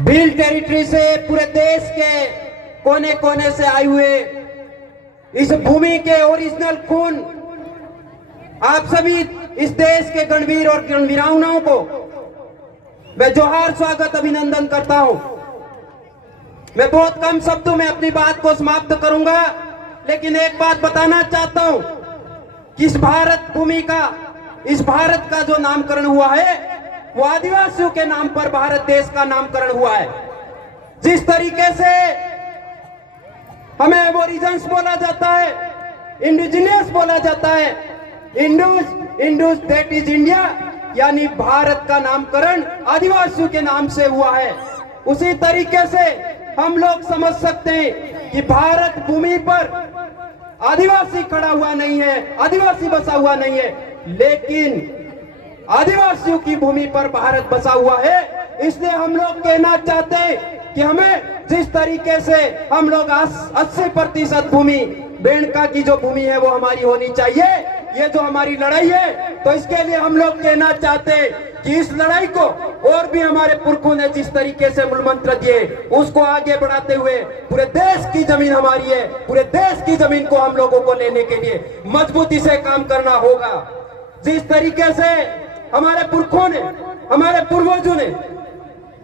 Bhil territory से पूरे देश के कोने कोने से आए हुए इस भूमि के ओरिजिनल खून आप सभी इस देश के गणवीर और गणवीराओं को मैं जोहार स्वागत अभिनंदन करता हूं। मैं बहुत कम शब्दों में अपनी बात को समाप्त करूंगा, लेकिन एक बात बताना चाहता हूं कि इस भारत भूमि का, इस भारत का जो नामकरण हुआ है वो आदिवासियों के नाम पर भारत देश का नामकरण हुआ है। जिस तरीके से हमें एबोरिजिन्स बोला जाता है, इंडिजिनियस बोला जाता है, इंडूस दैट इज इंडिया, यानी भारत का नामकरण आदिवासियों के नाम से हुआ है। उसी तरीके से हम लोग समझ सकते हैं कि भारत भूमि पर आदिवासी खड़ा हुआ नहीं है, आदिवासी बसा हुआ नहीं है, लेकिन आदिवासियों की भूमि पर भारत बसा हुआ है। इसलिए हम लोग कहना चाहते हैं कि हमें जिस तरीके से हम लोग 80% भूमि बेड़का की जो भूमि है वो हमारी होनी चाहिए। ये जो हमारी लड़ाई है, तो इसके लिए हम लोग कहना चाहते हैं कि इस लड़ाई को और भी हमारे पुरखों ने जिस तरीके से मूल मंत्र दिए उसको आगे बढ़ाते हुए पूरे देश की जमीन हमारी है, पूरे देश की जमीन को हम लोगों को लेने के लिए मजबूती से काम करना होगा। जिस तरीके से हमारे पुरखों ने, हमारे पूर्वजों ने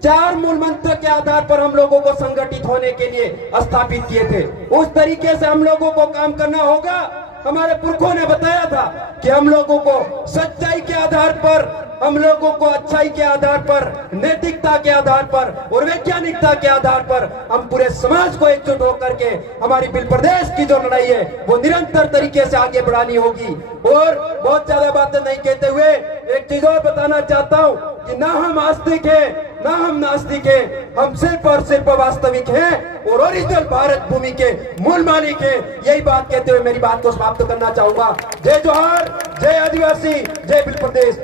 4 मूल मंत्र के आधार पर हम लोगों को संगठित होने के लिए स्थापित किए थे, उस तरीके से हम लोगों को काम करना होगा। हमारे पुरखों ने बताया था कि हम लोगों को सच्चाई के आधार पर, हम लोगों को अच्छाई के आधार पर, नैतिकता के आधार पर और वैज्ञानिकता के आधार पर हम पूरे समाज को एकजुट होकर के हमारी भील प्रदेश की जो लड़ाई है वो निरंतर तरीके से आगे बढ़ानी होगी। और बहुत ज्यादा बातें नहीं कहते हुए एक चीज और बताना चाहता हूं कि ना हम आस्तिक है ना हम नास्तिक है, हम सिर्फ और सिर्फ वास्तविक हैं और ओरिजिनल भारत भूमि के मूल मालिक है। यही बात कहते हुए मेरी बात को समाप्त करना चाहूंगा। जय जोहार, जय आदिवासी, जय भील प्रदेश।